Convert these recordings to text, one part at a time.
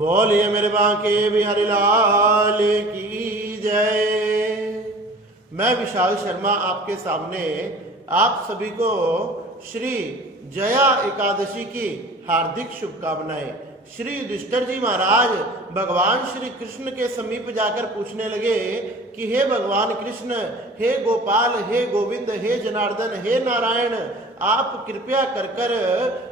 बोलिए मेरे बांके बिहारी लाल की जय। मैं विशाल शर्मा आपके सामने आप सभी को श्री जया एकादशी की हार्दिक शुभकामनाएं। श्री युधिष्ठिर जी महाराज भगवान श्री कृष्ण के समीप जाकर पूछने लगे कि हे भगवान कृष्ण, हे गोपाल, हे गोविंद, हे जनार्दन, हे नारायण, आप कृपया कर कर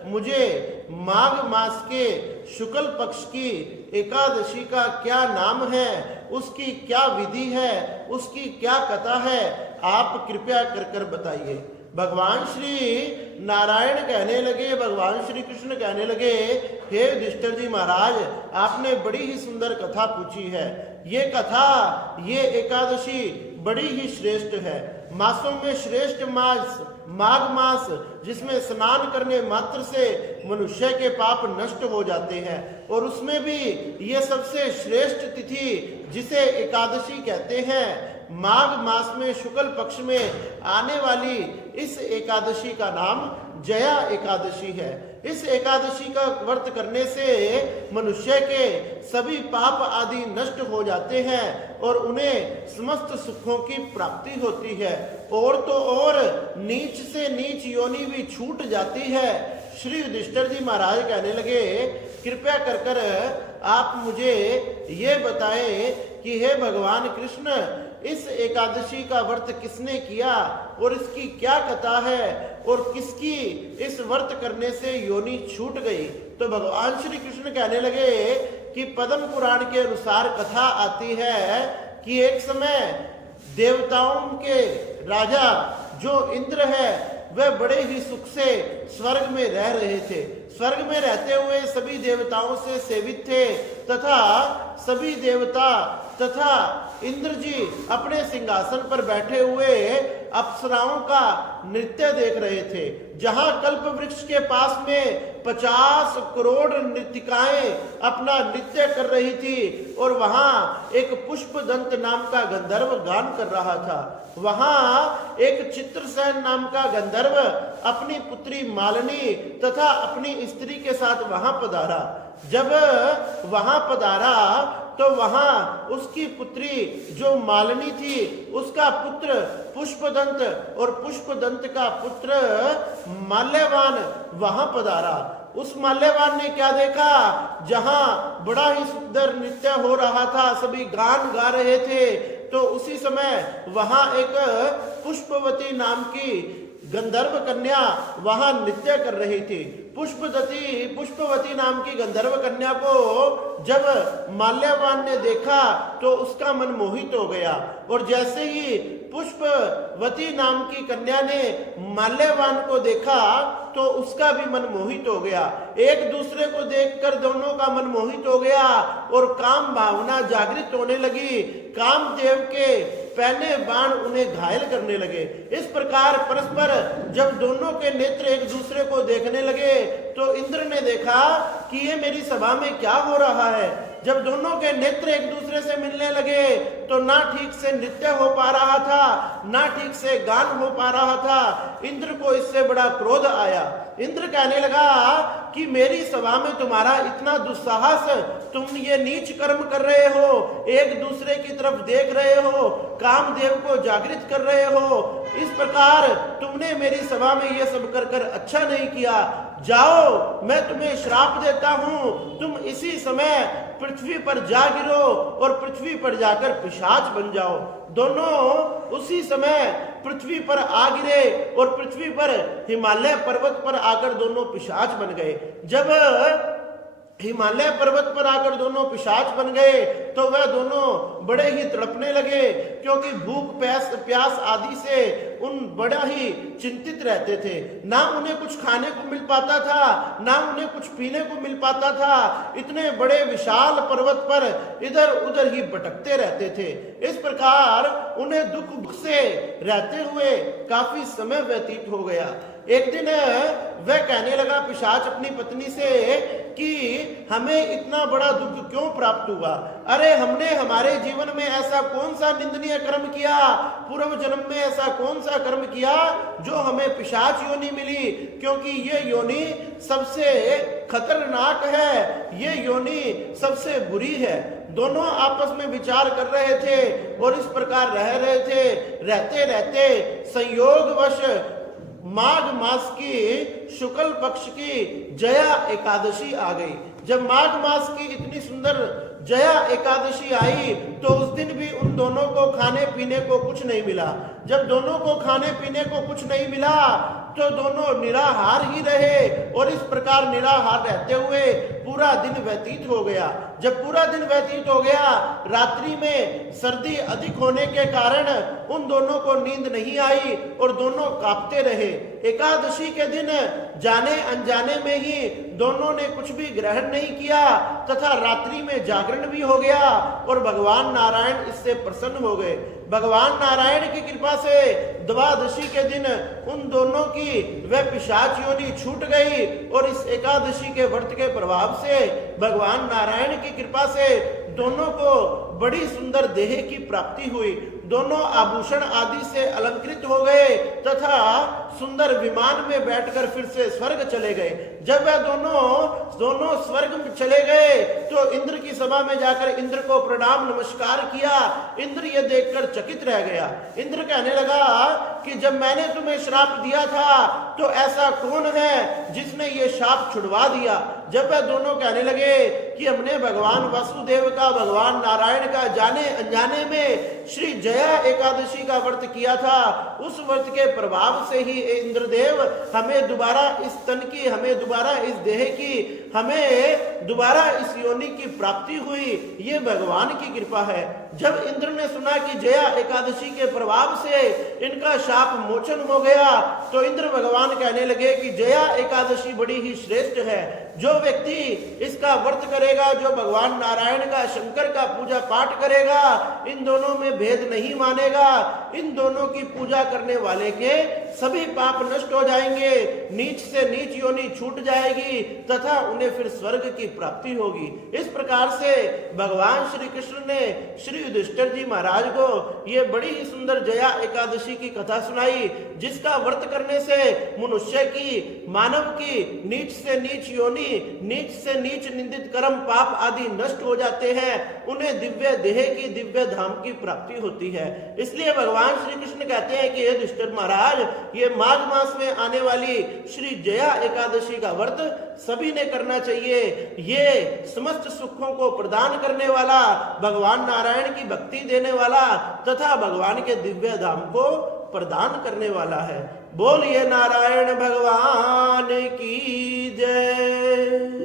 मुझे माघ मास के शुक्ल पक्ष की एकादशी का क्या नाम है, उसकी क्या विधि है, उसकी क्या कथा है, आप कृपया कर कर बताइए। भगवान श्री नारायण कहने लगे, भगवान श्री कृष्ण कहने लगे, हे युधिष्ठिर जी महाराज, आपने बड़ी ही सुंदर कथा पूछी है। ये कथा, ये एकादशी बड़ी ही श्रेष्ठ है। मासों में श्रेष्ठ मास माघ मास, जिसमें स्नान करने मात्र से मनुष्य के पाप नष्ट हो जाते हैं, और उसमें भी ये सबसे श्रेष्ठ तिथि जिसे एकादशी कहते हैं, माघ मास में शुक्ल पक्ष में आने वाली इस एकादशी का नाम जया एकादशी है। इस एकादशी का व्रत करने से मनुष्य के सभी पाप आदि नष्ट हो जाते हैं और उन्हें समस्त सुखों की प्राप्ति होती है, और तो और नीच से नीच योनि भी छूट जाती है। श्री युधिष्ठिर जी महाराज कहने लगे, कृपया कर कर आप मुझे ये बताएं कि हे भगवान कृष्ण, इस एकादशी का व्रत किसने किया और इसकी क्या कथा है, और किसकी इस व्रत करने से योनि छूट गई। तो भगवान श्री कृष्ण कहने लगे कि पद्म पुराण के अनुसार कथा आती है कि एक समय देवताओं के राजा जो इंद्र है वह बड़े ही सुख से स्वर्ग में रह रहे थे। स्वर्ग में रहते हुए सभी देवताओं से सेवित थे तथा सभी देवता तथा इंद्र जी अपने सिंहासन पर बैठे हुए अप्सराओं का नृत्य देख रहे थे। जहां कल्प वृक्ष के पास में 50 करोड़ नृत्यिकाएं अपना नृत्य कर रही थी, और वहां एक पुष्पदंत नाम का गंधर्व गान कर रहा था। वहां एक चित्रसेन नाम का गंधर्व अपनी पुत्री मालिनी तथा अपनी स्त्री के साथ वहां पधारा। जब वहां पधारा तो वहां उसकी पुत्री जो मालिनी थी, उसका पुत्र पुष्पदंत और पुष्पदंत का पुत्र माल्यवान वहां पधारा। उस माल्यवान ने क्या देखा, जहां बड़ा ही सुंदर नृत्य हो रहा था, सभी गान गा रहे थे, तो उसी समय वहां एक पुष्पवती नाम की गंधर्व कन्या वहां नृत्य कर रही थी। पुष्पवती नाम की गंधर्व कन्या को जब माल्यवान ने देखा तो उसका मन मोहित हो गया, और जैसे ही पुष्पवती नाम की कन्या ने माल्यवान को देखा तो उसका भी मन मोहित हो गया। एक दूसरे को देखकर दोनों का मन मोहित हो गया और काम भावना जागृत होने लगी। कामदेव के पहने बाण उन्हें घायल करने लगे। इस प्रकार परस्पर जब दोनों के नेत्र एक दूसरे को देखने लगे तो इंद्र ने देखा कि ये मेरी सभा में क्या हो रहा है। जब दोनों के नेत्र एक दूसरे से मिलने लगे तो ना ठीक से नृत्य हो पा रहा था, ना ठीक से गान हो पा रहा था। इंद्र को इससे बड़ा क्रोध आया। इंद्र कहने लगा कि मेरी सभा में तुम्हारा इतना दुस्साहस, तुम ये नीच कर्म कर रहे हो, एक दूसरे की तरफ देख रहे हो, कामदेव को जागृत कर रहे हो, इस प्रकार तुमने मेरी सभा में ये सब कर कर अच्छा नहीं किया। जाओ, मैं तुम्हें श्राप देता हूं, तुम इसी समय पृथ्वी पर जा गिरो और पृथ्वी पर जाकर पिशाच बन जाओ। दोनों उसी समय पृथ्वी पर आ गिरे और पृथ्वी पर हिमालय पर्वत पर आकर दोनों पिशाच बन गए। जब हिमालय पर्वत पर आकर दोनों पिशाच बन गए तो वह दोनों बड़े ही तड़पने लगे, क्योंकि भूख प्यास आदि से उन बड़ा ही चिंतित रहते थे। ना उन्हें कुछ खाने को मिल पाता था, ना उन्हें कुछ पीने को मिल पाता था। इतने बड़े विशाल पर्वत पर इधर उधर ही भटकते रहते थे। इस प्रकार उन्हें दुख से रहते हुए काफी समय व्यतीत हो गया। एक दिन वह कहने लगा पिशाच अपनी पत्नी से कि हमें इतना बड़ा दुख क्यों प्राप्त हुआ? अरे हमने हमारे जीवन में ऐसा कौन सा निंदनीय कर्म किया, पूर्व जन्म में ऐसा कौन सा कर्म किया जो हमें पिशाच योनि मिली? क्योंकि ये योनि सबसे खतरनाक है, ये योनि सबसे बुरी है। दोनों आपस में विचार कर रहे थे और इस प्रकार रह रहे थे। रहते रहते संयोगवश माघ मास की शुक्ल पक्ष की जया एकादशी आ गई। जब माघ मास की इतनी सुंदर जया एकादशी आई तो उस दिन भी उन दोनों को खाने पीने को कुछ नहीं मिला। जब दोनों को खाने पीने को कुछ नहीं मिला तो दोनों निराहार ही रहे और इस प्रकार निराहार रहते हुए पूरा दिन व्यतीत हो गया। जब पूरा दिन व्यतीत हो गया, रात्रि में सर्दी अधिक होने के कारण उन दोनों को नींद नहीं आई और दोनों कांपते रहे। एकादशी के दिन जाने अनजाने में ही दोनों ने कुछ भी ग्रहण नहीं किया तथा रात्रि में जागरण भी हो गया और भगवान नारायण इससे प्रसन्न हो गए। भगवान नारायण की कृपा से द्वादशी के दिन उन दोनों की वह पिशाच योनि छूट गई और इस एकादशी के व्रत के प्रभाव से भगवान नारायण की कृपा से दोनों को बड़ी सुंदर देह की प्राप्ति हुई। दोनों आभूषण आदि से अलंकृत हो गए तथा सुंदर विमान में बैठकर फिर से स्वर्ग चले गए। जब वह दोनों स्वर्ग में चले गए तो इंद्र की सभा में जाकर इंद्र को प्रणाम नमस्कार किया। इंद्र ये देखकर चकित रह गया। इंद्र कहने लगा कि जब मैंने तुम्हें श्राप दिया था तो ऐसा कौन है जिसने ये शाप छुड़वा दिया? जब वह दोनों कहने लगे कि हमने भगवान वासुदेव का, भगवान नारायण का जाने अनजाने में श्री जया एकादशी का व्रत किया था, उस व्रत के प्रभाव से ही इंद्रदेव हमें दोबारा इस तन की, हमें दोबारा इस देह की, हमें दोबारा इस योनि की प्राप्ति हुई। ये भगवान की कृपा है। जब इंद्र ने सुना कि जया एकादशी के प्रभाव से इनका शाप मोचन हो गया तो इंद्र भगवान कहने लगे कि जया एकादशी बड़ी ही श्रेष्ठ है। जो व्यक्ति इसका व्रत करेगा, जो भगवान नारायण का, शंकर का पूजा पाठ करेगा, इन दोनों में भेद नहीं मानेगा, इन दोनों की पूजा करने वाले के सभी पाप नष्ट हो जाएंगे, नीच से नीच योनि छूट जाएगी तथा उन्हें फिर स्वर्ग की प्राप्ति होगी। इस प्रकार से भगवान श्री कृष्ण ने श्री युधिष्ठिर जी महाराज को ये बड़ी ही सुंदर जया एकादशी की कथा सुनाई, जिसका व्रत करने से मनुष्य की, मानव की नीच से नीच योनि, नीच से नीच निंदित कर्म, पाप आदि नष्ट हो जाते हैं। उन्हें दिव्य देह की, दिव्य धाम की प्राप्ति होती है। इसलिए भगवान श्री कृष्ण कहते हैं कि हे युधिष्ठिर महाराज, ये माघ मास में आने वाली श्री जया एकादशी का व्रत सभी ने करना चाहिए। ये समस्त सुखों को प्रदान करने वाला, भगवान नारायण की भक्ति देने वाला तथा भगवान के दिव्य धाम को प्रदान करने वाला है। बोलिए नारायण भगवान की जय।